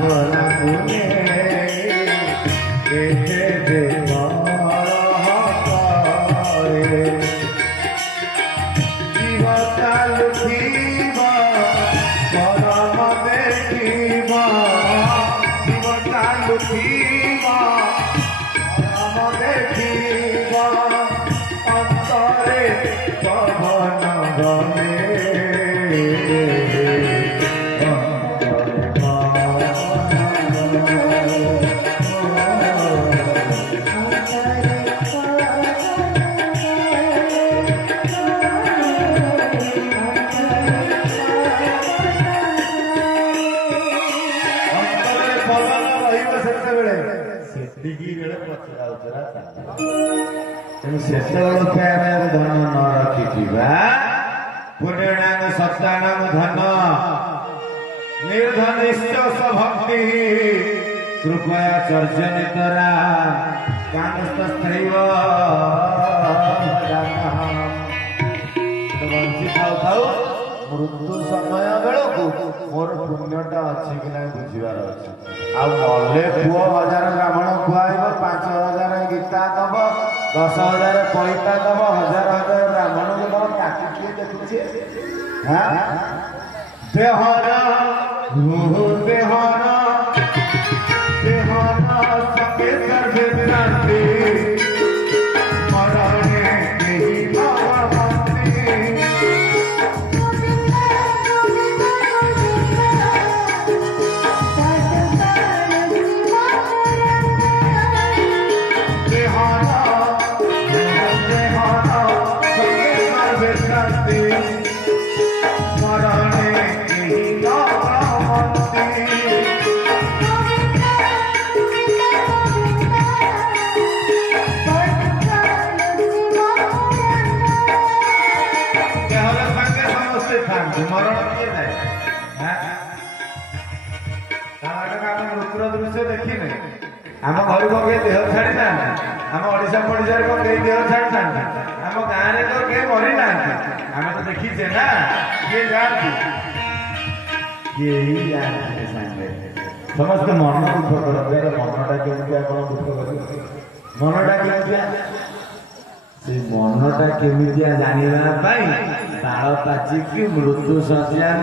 भोला मुने एते जे मारे जीव चालू थीबा परम देखीबा जीव चालू थीबा परम देखीबा अंतरे पवन गमे धन न रखी पुण्यणांग सत्तानांग धन निर्धनिश्च भक्ति कृपया चर्चनितरा कांगस्तस्त्रैव बंशी खाऊ खाऊ मृत्यु समय बेलू मोर पुण्यटा अच्छी कि ना बुझार अच्छे आले पुओ 1000 ब्राह्मण खुआब 5000 गीता दब 10,000 पैसा दब 1000 ब्राह्मण को दब ताकि किए देखुचे देहरा देहरा देहरा सके सर्वे शांति मरणे नहीं मरण किए जाए मृत्युर दृश्य देखने आम घर को कई देह छाड़ी ना आम ओडिशा पड़िशा को कई देह छाड़ी ना आम गाँव में तो कई मरी ना आम तो देखीचे ना किए जाती समस्त मन दुख करते मनटा केमती आप दुख कर मनटा केमती से मनटा केमितिया जानिबा ताल पाचिकी मृत्यु सज्जा